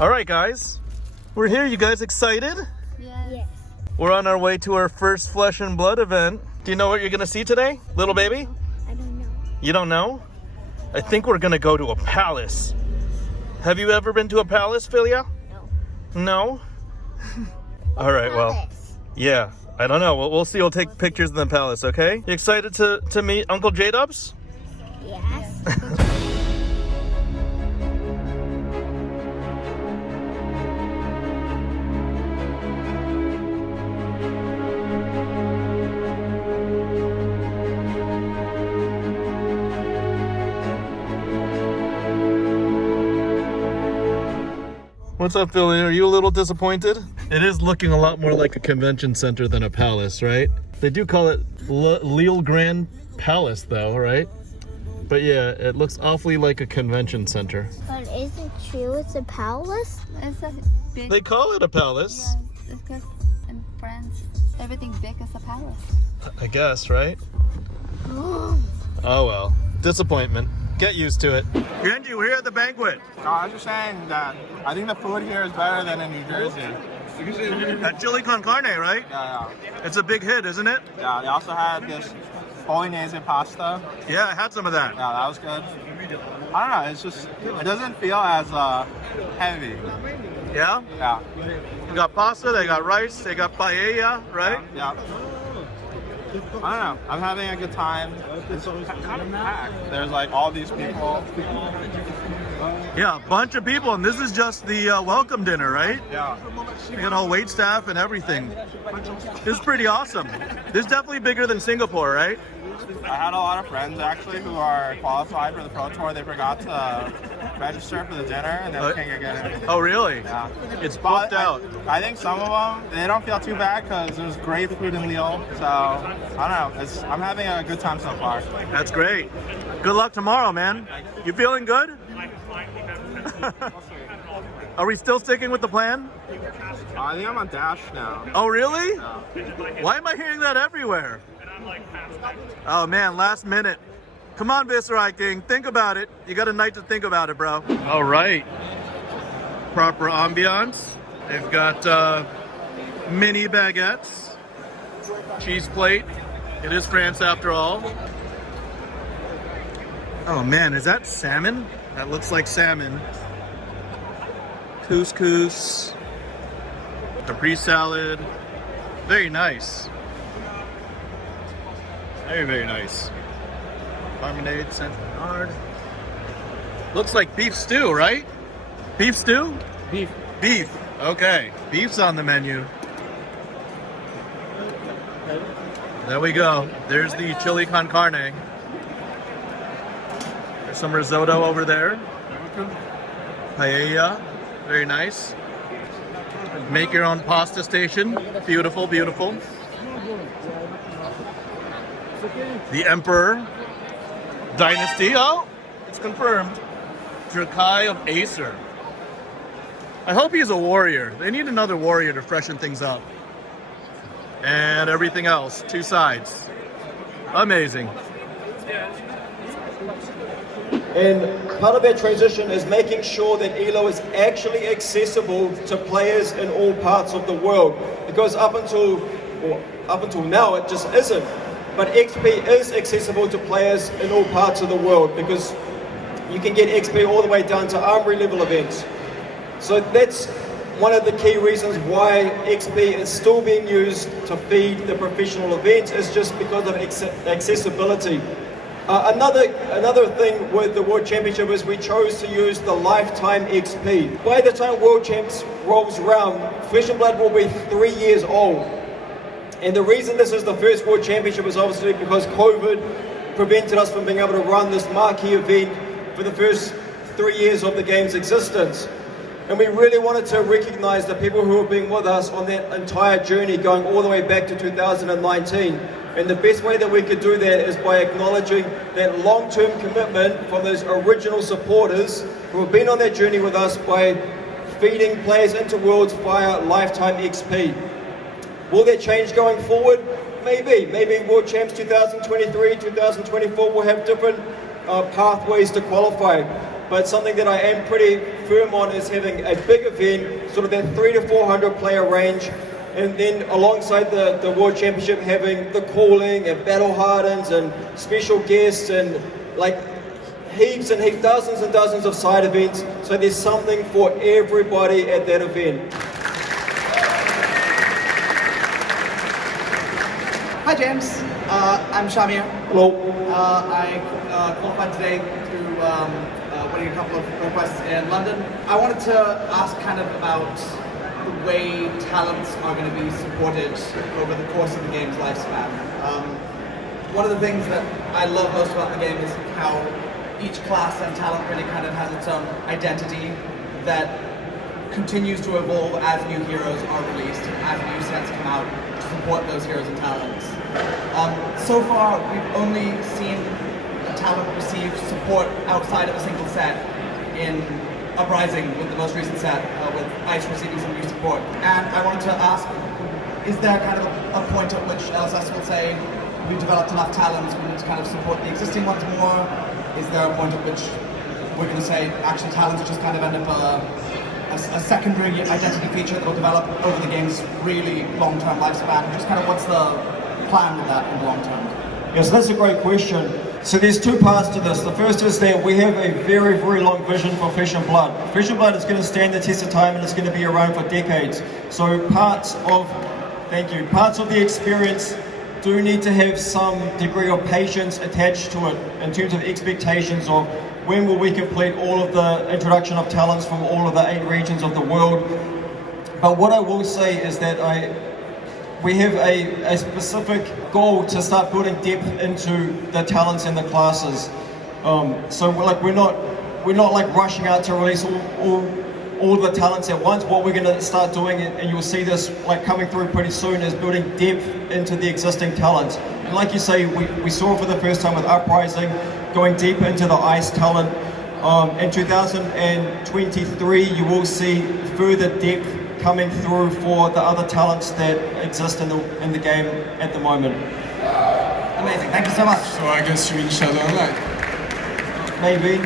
All right, guys. We're here. You guys excited? Yes. We're on our way to our first Flesh and Blood event. Do you know what you're going to see today, little baby? I don't know. You don't know? I think we're going to go to a palace. Have you ever been to a palace, Philia? No. No? All right, well, yeah. I don't know. We'll see. We'll take pictures in the palace, okay? You excited to meet Uncle J-Dubs? Yes. What's up, Philly? Are you a little disappointed? It is looking a lot more like a convention center than a palace, right? They do call it Lille Grand Palace, though, right? But yeah, it looks awfully like a convention center. But is it true it's a palace? It's a big, They call it a palace. yeah, it's because in France, everything big is a palace. I guess, right? Oh well. Disappointment. Get used to it. Genji, we're here at the banquet. I was just saying that I think the food here is better than in New Jersey. At Chili con Carne, right? Yeah. It's a big hit, isn't it? Yeah, they also had this bolognese pasta. Yeah, I had some of that. Yeah, that was good. I don't know, it's just, it doesn't feel as heavy. Yeah? Yeah. You got pasta, they got rice, they got paella, right? Yeah. I don't know, I'm having a good time. It's kind of packed. There's like all these people. Yeah, a bunch of people, and this is just the welcome dinner, right? Yeah. You got all wait staff and everything. This is pretty awesome. This is definitely bigger than Singapore, right? I had a lot of friends actually who are qualified for the Pro Tour. They forgot to register for the dinner and they can't get in. Oh, really? Yeah. It's booked out. I think some of them, they don't feel too bad because there's great food in Lille. So, I don't know. I'm having a good time so far. That's great. Good luck tomorrow, man. You feeling good? Are we still sticking with the plan? I think I'm on Dash now. Oh, really? Yeah. Why am I hearing that everywhere? Oh, man, last minute. Come on, Viscerai King. Think about it. You got a night to think about it, bro. All right. Proper ambiance. They've got mini baguettes, cheese plate. It is France after all. Oh, man, is that salmon? That looks like salmon. Couscous. Capri salad. Very nice. Very, very nice. Marmalade, Saint Bernard. Looks like beef stew, right? Beef stew? Beef. Beef. Okay. Beef's on the menu. There we go. There's the chili con carne. There's some risotto over there. Paella. Very nice. Make your own pasta station. Beautiful, beautiful. The Emperor Dynasty. Oh, it's confirmed. Drakai of Acer. I hope he's a warrior. They need another warrior to freshen things up. And everything else. Two sides. Amazing. And part of that transition is making sure that ELO is actually accessible to players in all parts of the world. Because up until now, it just isn't. But XP is accessible to players in all parts of the world because you can get XP all the way down to armory level events. So that's one of the key reasons why XP is still being used to feed the professional events, is just because of accessibility. Another thing with the World Championship is we chose to use the lifetime XP. By the time World Champs rolls around, Flesh and Blood will be 3 years old. And the reason this is the first World Championship is obviously because COVID prevented us from being able to run this marquee event for the first 3 years of the game's existence. And we really wanted to recognize the people who have been with us on that entire journey going all the way back to 2019. And the best way that we could do that is by acknowledging that long-term commitment from those original supporters who have been on that journey with us by feeding players into Worlds via lifetime XP. Will that change going forward? Maybe. Maybe World Champs 2023, 2024 will have different pathways to qualify. but something that I am pretty firm on is having a big event, sort of that 300 to 400 player range, and then alongside the World Championship having the calling and battle hardens and special guests and like heaps and heaps, dozens and dozens of side events, so there's something for everybody at that event. Hi James, I'm Shamir. Hello. I qualified today through winning a couple of conquests in London. I wanted to ask kind of about the way talents are going to be supported over the course of the game's lifespan. One of the things that I love most about the game is how each class and talent really kind of has its own identity that continues to evolve as new heroes are released, as new sets come out to support those heroes and talents. So far, we've only seen a talent receive support outside of a single set in Uprising with the most recent set, with Ice receiving some new support. And I wanted to ask, is there kind of a point at which LSS will say, we've developed enough talents, we need to kind of support the existing ones more? Is there a point at which we're going to say, actually talents just kind of end up a secondary identity feature that will develop over the game's really long-term lifespan? Just kind of what's the plan with that in the long term? Yes, that's a great question. So there's two parts to this. The first is that we have a very, very long vision for flesh+blood. Flesh+blood is going to stand the test of time and it's going to be around for decades. So parts of the experience do need to have some degree of patience attached to it in terms of expectations of when will we complete all of the introduction of talents from all of the 8 regions of the world. But what I will say is that we have a specific goal to start building depth into the talents and the classes. So we're not like rushing out to release all the talents at once. What we're going to start doing, and you'll see this like coming through pretty soon, is building depth into the existing talents. And like you say, we saw it for the first time with Uprising, going deep into the Ice talent. In 2023, you will see further depth coming through for the other talents that exist in the game at the moment. Amazing, thank you so much. So I guess you mean Shadow Online? Maybe.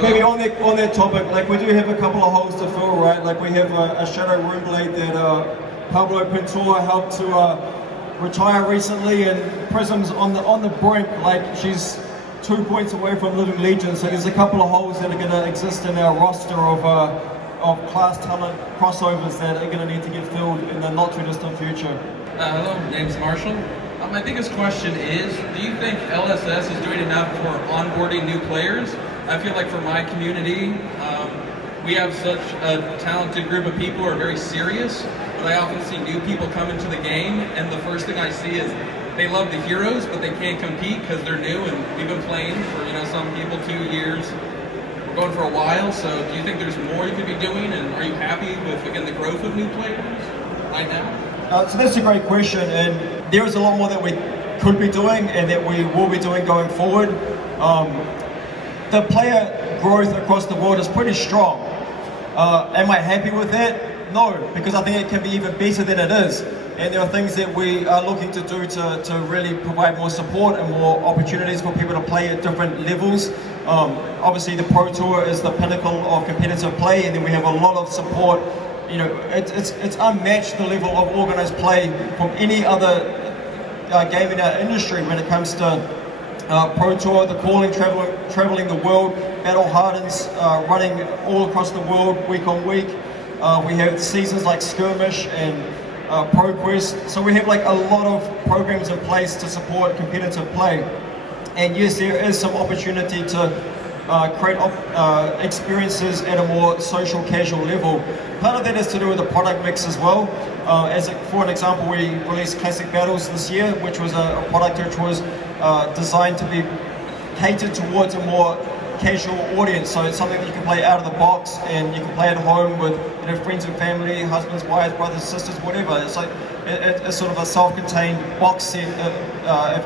Maybe on that topic, like we do have a couple of holes to fill, right? Like we have a Shadow Runeblade that Pablo Pintor helped to retire recently, and Prism's on the brink, like she's 2 points away from Living Legion, so there's a couple of holes that are going to exist in our roster of class talent crossovers that are going to need to get filled in the not too distant future. Hello, name's Marshall. My biggest question is, do you think LSS is doing enough for onboarding new players? I feel like for my community, we have such a talented group of people who are very serious, but I often see new people come into the game, and the first thing I see is they love the heroes, but they can't compete because they're new, and we've been playing for, some people 2 years. We're going for a while, so do you think there's more you could be doing, and are you happy with, again, the growth of new players right now? So that's a great question, and there is a lot more that we could be doing and that we will be doing going forward. The player growth across the world is pretty strong. Am I happy with that? No, because I think it can be even better than it is. And there are things that we are looking to do to really provide more support and more opportunities for people to play at different levels. Obviously the Pro Tour is the pinnacle of competitive play, and then we have a lot of support. It's unmatched, the level of organized play from any other game in our industry when it comes to Pro Tour, the calling, traveling the world, battle hardens, running all across the world week on week. We have seasons like Skirmish and ProQuest, so we have like a lot of programs in place to support competitive play. And yes, there is some opportunity to create experiences at a more social, casual level. Part of that is to do with the product mix as well. For an example, we released Classic Battles this year, which was a product which was designed to be catered towards a more casual audience. So it's something that you can play out of the box and you can play at home with friends and family, husbands, wives, brothers, sisters, whatever. It's like it's sort of a self-contained box set,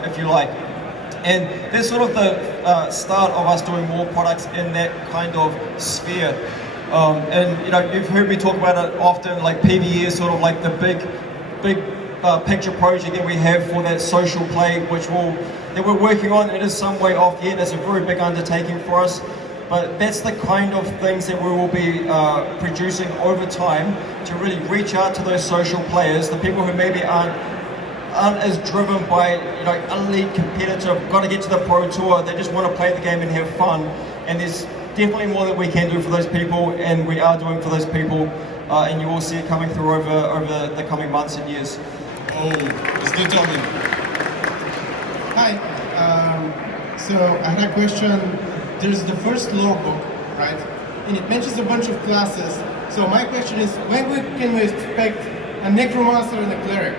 if you like. And that's sort of the start of us doing more products in that kind of sphere. And you've heard me talk about it often, like PvE is sort of like the big picture project that we have for that social play, that we're working on. It is some way off yet. It's a very big undertaking for us, But that's the kind of things that we will be producing over time to really reach out to those social players, the people who maybe aren't as driven by, you know, elite competitive, got to get to the Pro Tour, they just want to play the game and have fun. And there's definitely more that we can do for those people, and we are doing for those people, and you will see it coming through over the coming months and years. Oh, it's determined. Hi. So I had a question. There's the first lore book, right? And it mentions a bunch of classes. So my question is, when can we expect a necromancer and a cleric?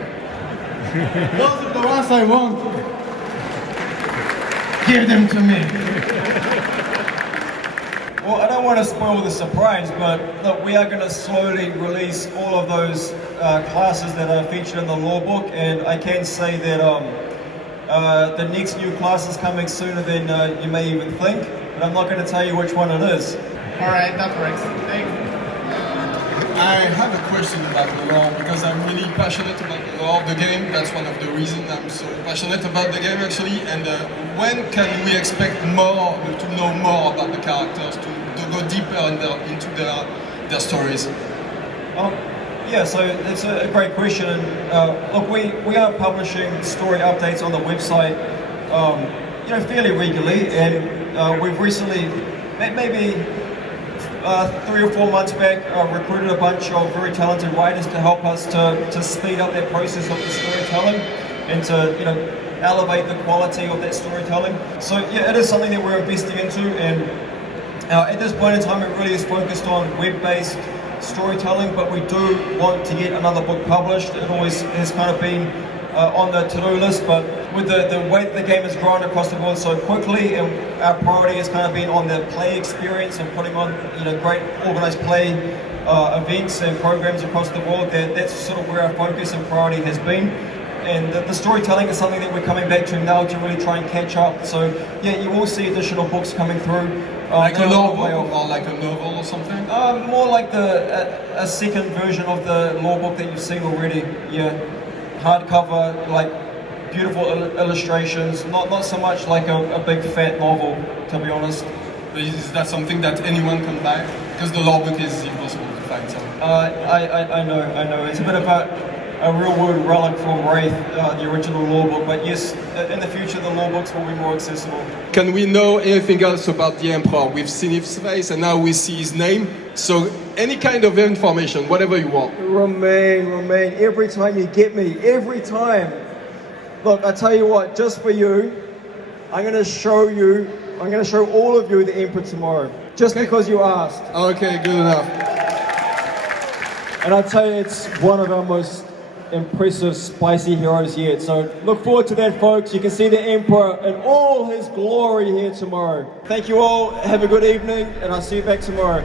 Those are the ones I want. Give them to me. Well, I don't want to spoil the surprise, but look, we are going to slowly release all of those classes that are featured in the lore book, and I can say that the next new class is coming sooner than you may even think, but I'm not going to tell you which one it is. Alright, that works. Thank you. I have a question about the lore because I'm really passionate about the lore of the game. That's one of the reasons I'm so passionate about the game actually. And when can we expect more, to know more about the characters, to go deeper into their stories? Yeah, so it's a great question. And look, we are publishing story updates on the website, you know, fairly regularly, and we've recently, maybe 3 or 4 months back, recruited a bunch of very talented writers to help us to speed up that process of the storytelling and to, you know, elevate the quality of that storytelling. So yeah, it is something that we're investing into, and at this point in time it really is focused on web-based storytelling, but we do want to get another book published. It always has kind of been on the to-do list, but with the way that the game has grown across the board so quickly, and our priority has kind of been on the play experience and putting on, you know, great organized play events and programs across the world, that's sort of where our focus and priority has been. And the storytelling is something that we're coming back to now to really try and catch up. So yeah, you will see additional books coming through. Like a novel or like a novel or something? More like a second version of the lore book that you've seen already. Yeah, hardcover, like beautiful illustrations. Not so much like a big fat novel, to be honest. Is that something that anyone can buy? Because the lore book is impossible to find. So. I know. It's a bit of a real world relic from Wraith, the original lore book, but yes, in the future the lore books will be more accessible. Can we know anything else about the Emperor? We've seen his face and now we see his name, so any kind of information, whatever you want. Romain, every time you get me, every time. Look, I tell you what, just for you, I'm going to show all of you the Emperor tomorrow, just because you asked. Okay, good enough. And I'll tell you, it's one of our most impressive, spicy heroes yet. So look forward to that, folks. You can see the Emperor in all his glory here tomorrow. Thank you all. Have a good evening, and I'll see you back tomorrow.